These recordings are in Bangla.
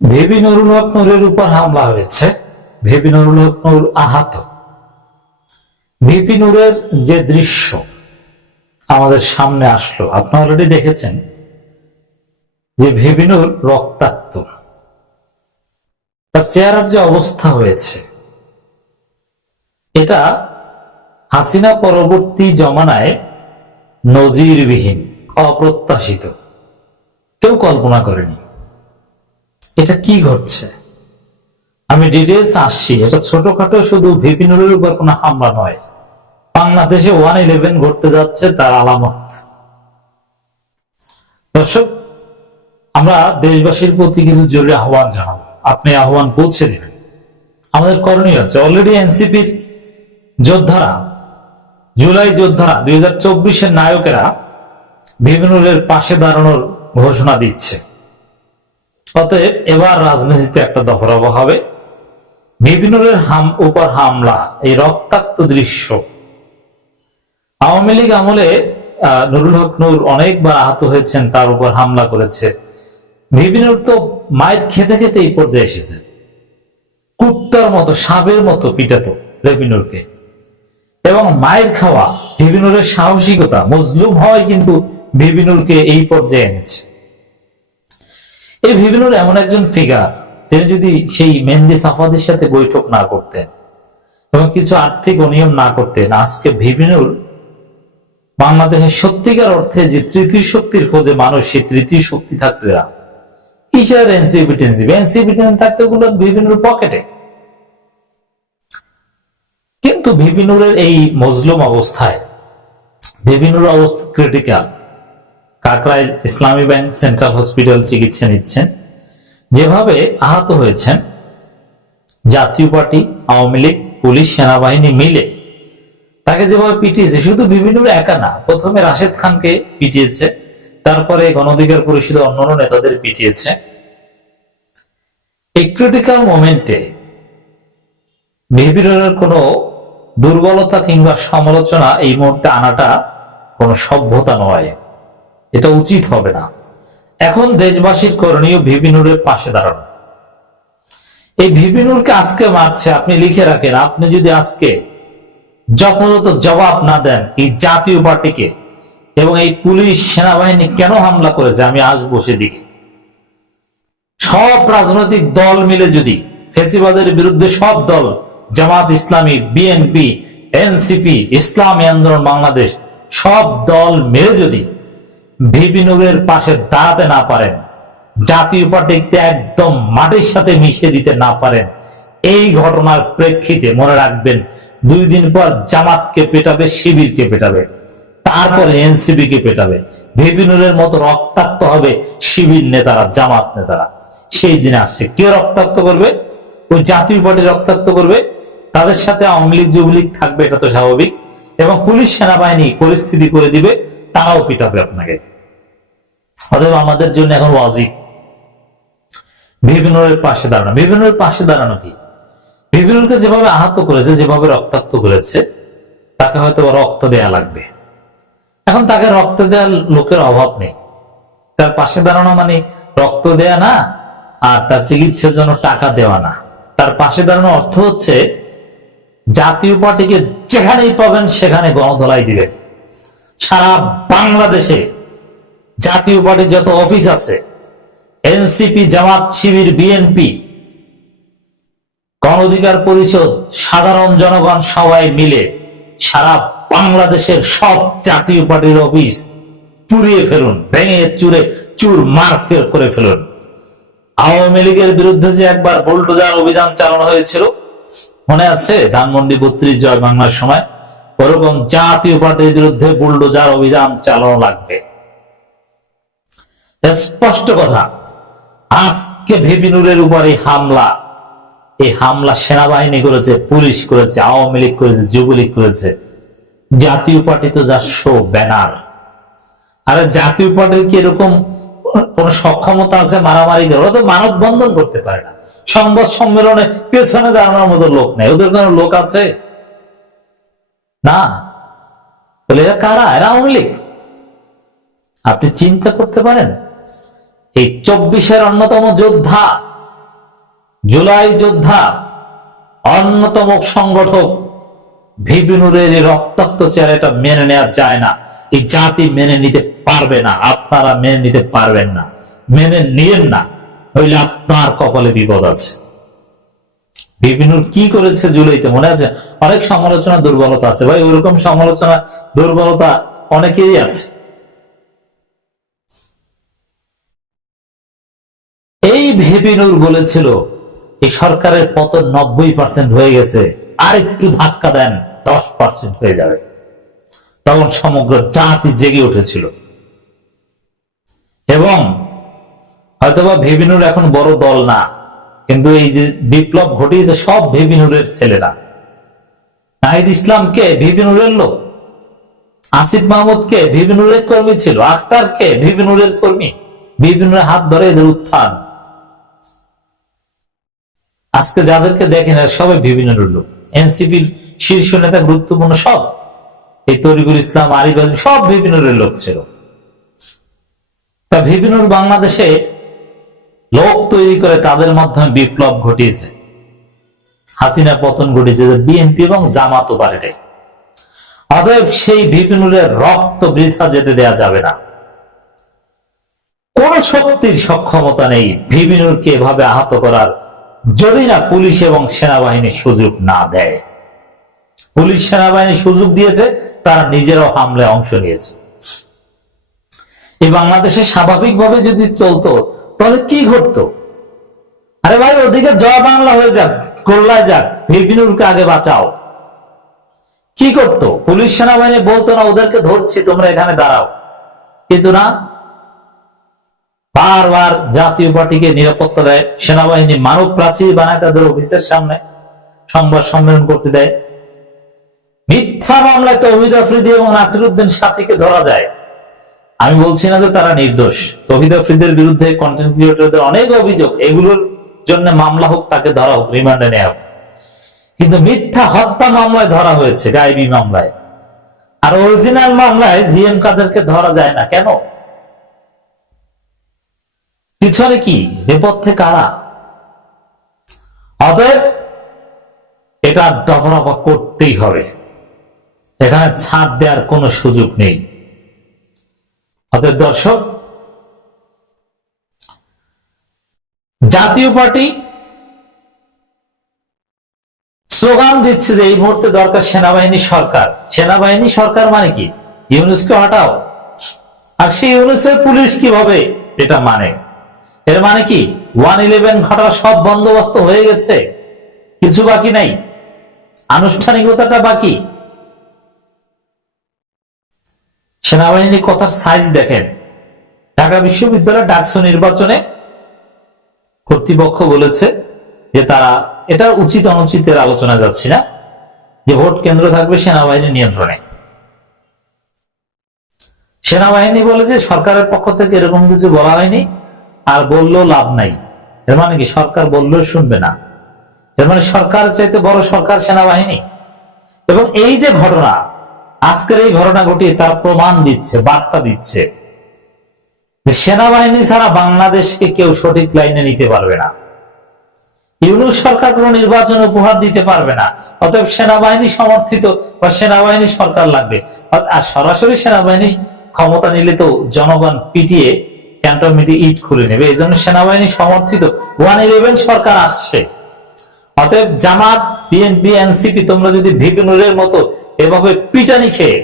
ভিপি নুরুল হক নূরের উপর হামলা হয়েছে। ভিপি নুরুল হক নূর আহত। ভিপি নূরের যে দৃশ্য আমাদের সামনে আসলো, আপনারা অলরেডি দেখেছেন যে ভিপি নূর রক্তাক্ত, তার চেহারার যে অবস্থা হয়েছে, এটা হাসিনা পরবর্তী জমানায় নজিরবিহীন, অপ্রত্যাশিত, কেউ কল্পনা করেনি। এটা কি ঘটছে আমি ডিটেলস আসছি। এটা ছোটখাটো শুধু ভিপি নুরের উপর কোনো হামলা নয়, বাংলাদেশে 111 ঘটতে যাচ্ছে তার আলামত। দর্শক, আমরা দেশবাসীর প্রতি কিছু জরুরি আহ্বান জানাবো, আপনি আহ্বান পৌঁছে দিবেন। আমাদের করণীয় আছে, অলরেডি এনসিপির যোদ্ধারা, জুলাই যোদ্ধারা, 2024-এর নায়কেরা ভিপি নুরের পাশে দাঁড়ানোর ঘোষণা দিচ্ছে। অতএব এবার রাজনীতিতে একটা দফরাবা হবে। ভিপি নুরের উপর হামলা, এই রক্তাক্ত দৃশ্য, আওয়ামী লীগ আমলে নুরুল হক নূর অনেকবার আহত হয়েছেন, তার উপর হামলা করেছে। ভিপি নুর তো মায়ের খেতে খেতে এই পর্যায়ে এসেছে, কুত্তার মতো, সাপের মতো পিটাতো ভিপি নুরকে। এবং মায়ের খাওয়া ভিপি নুরের সাহসিকতা, মজলুম হয় কিন্তু ভিপি নুরকে এই পর্যায়ে এনেছে। এই ভিপি নুর এমন একজন ফিগার, তিনি যদি সেই মেহেদী সাফাদির সাথে বৈঠক না করতেন এবং কিছু আর্থিক অনিয়ম না করতেন, আজকে ভিপি নুর বাংলাদেশের সত্যিকার অর্থে যে তৃতীয় শক্তির খোঁজে মানুষ, সেই তৃতীয় শক্তি থাকতো এরা। কিসের এনসিপি টেনসিপি, এনসিপি থাকতো ওগুলো ভিপি নুর পকেটে। কিন্তু ভিপি নুরের এই মজলুম অবস্থায়, ভিপি নুরের অবস্থা ক্রিটিক্যাল। কাকরাইল ইসলামী ব্যাংক সেন্ট্রাল হসপিটাল চিকিৎসা নিচ্ছেন। যেভাবে আহত হয়েছেন, জাতীয় পার্টি, আওয়ামী লীগ, পুলিশ, সেনাবাহিনী মিলে তাকে যেভাবে পিটিয়েছে, শুধু ভিপি নুর একা না, প্রথমে রাশেদ খানকে পিটিয়েছে, তারপরে গণ অধিকার পরিষদের অন্যান্য নেতাদের পিটিয়েছে। এই ক্রিটিক্যাল মোমেন্টে ভিপি নুরের কোনো দুর্বলতা কিংবা সমালোচনা এই মুহূর্তে আনাটা কোনো সভ্যতা নয়, এটা উচিত হবে না। এখন দেশবাসীর করণীয় ভিপি নুরের পাশে দাঁড়ানো। এই ভিপি নুরকে আজকে মারছে, আপনি লিখে রাখেন, আপনি যদি আজকে যথাযথ জবাব না দেন এই জাতীয় পার্টিকে এবং এই পুলিশ সেনাবাহিনী কেন হামলা করেছে, আমি আসবো সেদিকে। সব রাজনৈতিক দল মিলে যদি ফ্যাসিবাদের বিরুদ্ধে, সব দল, জামাত ইসলামী, বিএনপি, এনসিপি, ইসলামী আন্দোলন বাংলাদেশ, সব দল মিলে যদি ভিপি নুরের পাশে দাঁড়াতে না পারেন, জাতীয় পার্টিকে একদম মাটির সাথে মিশিয়ে দিতে না পারেন, এই ঘটনার প্রেক্ষিতে মনে রাখবেন, 2 দিন পর জামাতকে পেটাবে, শিবিরকে পেটাবে, তারপরে এনসিপি কে পেটাবে। ভিপি নুরের মতো রক্তাক্ত হবে শিবির নেতারা, জামাত নেতারা। সেই দিন আসছে। কে রক্তাক্ত করবে? ওই জাতীয় পার্টি রক্তাক্ত করবে, তাদের সাথে আওয়ামী লীগ, যুবলীগ থাকবে, এটা তো স্বাভাবিক। এবং পুলিশ সেনাবাহিনী পরিস্থিতি করে দিবে, তারাও পিটাবে আপনাকে। অতএব আমাদের জন্য এখন ওয়াজিব ভিপি নুরের পাশে দাঁড়ানো। ভিপি নুরের পাশে দাঁড়ানো কি? ভিপি নুরকে যেভাবে আহত করেছে, যেভাবে রক্তাক্ত করেছে, তাকে হয়তো রক্ত দেয়া লাগবে। এখন তাকে রক্ত দেওয়ার লোকের অভাব নেই। তার পাশে দাঁড়ানো মানে রক্ত দেয়া না, আর তার চিকিৎসার জন্য টাকা দেওয়া না। তার পাশে দাঁড়ানোর অর্থ হচ্ছে জাতীয় পার্টিকে যেখানেই পাবেন সেখানে গণধোলাই দিবেন। সারা বাংলাদেশে জাতীয় পার্টির যত অফিস আছে, এনসিপি, জামাত, শিবির, বিএনপি, গণ অধিকার পরিষদ, সাধারণ জনগণ সবাই মিলে সারা বাংলাদেশের সব জাতীয় পার্টির অফিস পুড়িয়ে ফেলুন, ভেঙে চুরে চুরমার করে ফেলুন। আওয়ামী লীগের বিরুদ্ধে যে একবার বুলডোজার অভিযান চালানো হয়েছিল, মনে আছে? ধানমন্ডি 32 জয় বাংলার সময়। ওরকম জাতীয় পার্টির বিরুদ্ধে বুলডোজার অভিযান চালানো লাগবে। স্পষ্ট কথা। আজকে ভিপি নুরের উপর এই হামলা সেনাবাহিনী করেছে, পুলিশ করেছে, আওয়ামী লীগ করেছে, যুবলীগ করেছে। জাতীয় পার্টি তো যা শো ব্যানার। আরে জাতীয় পার্টির কি এরকম কোন সক্ষমতা আছে মারামারি করে? ওরা তো মানববন্ধন করতে পারে না, সংবাদ সম্মেলনে পেছনে দাঁড়ানোর মতো লোক নেই। ওদের কোনো লোক আছে না? তাহলে এরা কারা? এরা আওয়ামী লীগ। আপনি চিন্তা করতে পারেন, এই 24-এর অন্যতম যোদ্ধা জুলাই যোদ্ধা অন্যতম সংগঠক ভিপি নূরের এই রক্তাক্ত চেহারাটা মেনে নেওয়া যায় না। এই জাতি মেনে নিতে পারবে না, আপনারা মেনে নিতে পারবেন না, মেনে নিয়েন না, হইলে আপনার কপালে বিপদ আছে। ভিপি নূর কি করেছে জুলাইতে মনে আছে? অনেক সমালোচনা দুর্বলতা আছে ভাই, ওইরকম সমালোচনা দুর্বলতা অনেকেরই আছে। এই ভিপি নূর বলেছিল এই সরকারের পতন 90% হয়ে গেছে, আর একটু ধাক্কা দেন 10% হয়ে যাবে। তখন সমগ্র জাতি জেগে উঠেছিল। এবং হয়তোবা ভিপি নূর এখন বড় দল না, কিন্তু এই যে বিপ্লব ঘটিয়েছে সব ভিপি নূরের ছেলেরা। নাহিদ ইসলামকে ভিপি নূরের লোক, আসিফ মাহমুদকে ভিপি নূরের কর্মী ছিল, আখতারকে ভিপি নূরের কর্মী, ভিপি নূরের হাত ধরে এদের উত্থান। আজকে যাদেরকে দেখেন সবাই ভিপি নূরের লোক। এনসিপির শীর্ষ নেতা গুরুত্বপূর্ণ সব, এই তরিকুল ইসলাম, আরিফ আজম সব ভিপি নূরের লোক ছিল। তা ভিপি নূর বাংলাদেশে লোক তৈরি করে তাদের মাধ্যমে বিপ্লব ঘটিয়েছে, হাসিনা পতন ঘটেছে, বিএনপি এবং জামাতও পারে। অতএব সেই ভিপি নূরের রক্ত বৃথা যেতে দেয়া যাবে না। কোন শক্তির সক্ষমতা নেই ভিপি নূরকে এভাবে আহত করার, যদি না পুলিশ এবং সেনাবাহিনী সুযোগ না দেয়। পুলিশ সেনাবাহিনী সুযোগ দিয়েছে, তারা নিজেরাও হামলায় অংশ নিয়েছে। এই বাংলাদেশে স্বাভাবিকভাবে যদি চলতো তাহলে কি ঘটতো? আরে ভাই, ওদিকে জয় বাংলা হয়ে যাক, গোল্লায় যাক, ভিপি নূরকে আগে বাঁচাও। কি করতো? পুলিশ সেনাবাহিনী বলতো না ওদেরকে ধরছি, তোমরা এখানে দাঁড়াও। কিন্তু না, বারবার জাতীয় পার্টিকে নিরাপত্তা দেয়, সেনাবাহিনী মানব প্রাচীর বানায় তাদের অফিসের সামনে, সংবাদ সম্মেলন করতে দেয়। মিথ্যা মামলায় তৌহিদ আফ্রিদি এবং নাসিরউদ্দিন সাথীকে ধরা যায়। আমি বলছি না যে তারা নির্দোষ, তৌহিদ আফ্রিদির বিরুদ্ধে কন্টেন্ট ক্রিয়েটরদের অনেক অভিযোগ, এগুলোর জন্য মামলা হোক, তাকে ধরা হোক, রিমান্ডে নেওয়া হোক। কিন্তু মিথ্যা হত্যা মামলায় ধরা হয়েছে, গায়েবী মামলায়। আর অরিজিনাল মামলায় জিএম কাদেরকে ধরা যায় না কেন? পিছনে কি নেপথ্যে কারা? অতএব এটা দফারফা করতেই হবে, এখানে ছাড় দেওয়ার কোনো সুযোগ নেই। অতএব দর্শক, জাতীয় পার্টি স্লোগান দিচ্ছে যে এই মুহূর্তে দরকার সেনাবাহিনী সরকার। সেনাবাহিনী সরকার মানে কি? ইউনূসকে হটাও। আর সেই ইউনূসের পুলিশ কিভাবে এটা মানে? এর মানে কি 111 ঘটার সব বন্দোবস্ত হয়ে গেছে, কিছু বাকি নাই, আনুষ্ঠানিকতাটা বাকি। সেনাবাহিনীর কথার সাইজ দেখেন। ঢাকা বিশ্ববিদ্যালয় ডাকসু নির্বাচনে কর্তৃপক্ষ বলেছে যে তারা, এটা উচিত অনুচিতের আলোচনা যাচ্ছি না, যে ভোট কেন্দ্র থাকবে সেনাবাহিনীর নিয়ন্ত্রণে। সেনাবাহিনী বলে যে সরকারের পক্ষ থেকে এরকম কিছু বলা হয়নি, আর বললেও লাভ নাই। এর মানে কি সরকার বললেও শুনবে না? এর মানে সরকার চাইতে বড় সরকার সেনাবাহিনী। এবং এই যে ঘটনা, আজকের এই ঘটনা ঘটিয়ে তার প্রমাণ দিচ্ছে, বার্তা দিচ্ছে যে সেনাবাহিনী ছাড়া বাংলাদেশকে কেউ সঠিক লাইনে নিতে পারবে না। ইউনূস সরকার কোন নির্বাচন উপহার দিতে পারবে না। অতএব সেনাবাহিনী সমর্থিত বা সেনাবাহিনী সরকার লাগবে। আর সরাসরি সেনাবাহিনী ক্ষমতা নিলে তো জনগণ পিটিয়ে ক্যান্টনমেন্টে ইট খুলে নেবে। এই জন্য সেনাবাহিনী সমর্থিত 111 সরকার আসছে। অতএব জামাত, বিএনপি, এনসিপি, তোমরা যদি ভিপি নূরের মতো এভাবে পিটানি খেয়ে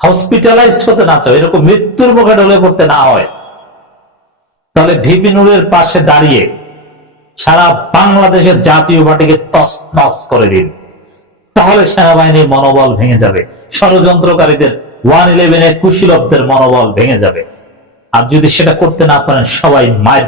হসপিটালাইজড হতে না চাও, এরকম মৃত্যুর মুখে ঢলে পড়তে না হয়, তাহলে ভিপি নূরের পাশে দাঁড়িয়ে সারা বাংলাদেশের জাতীয় পার্টিকে তছনছ করে দিন। তাহলে সেনাবাহিনীর মনোবল ভেঙে যাবে, ষড়যন্ত্রকারীদের 111 কুশীলবদের মনোবল ভেঙে যাবে। আর যদি সেটা করতে না পারেন, সবাই মায়ের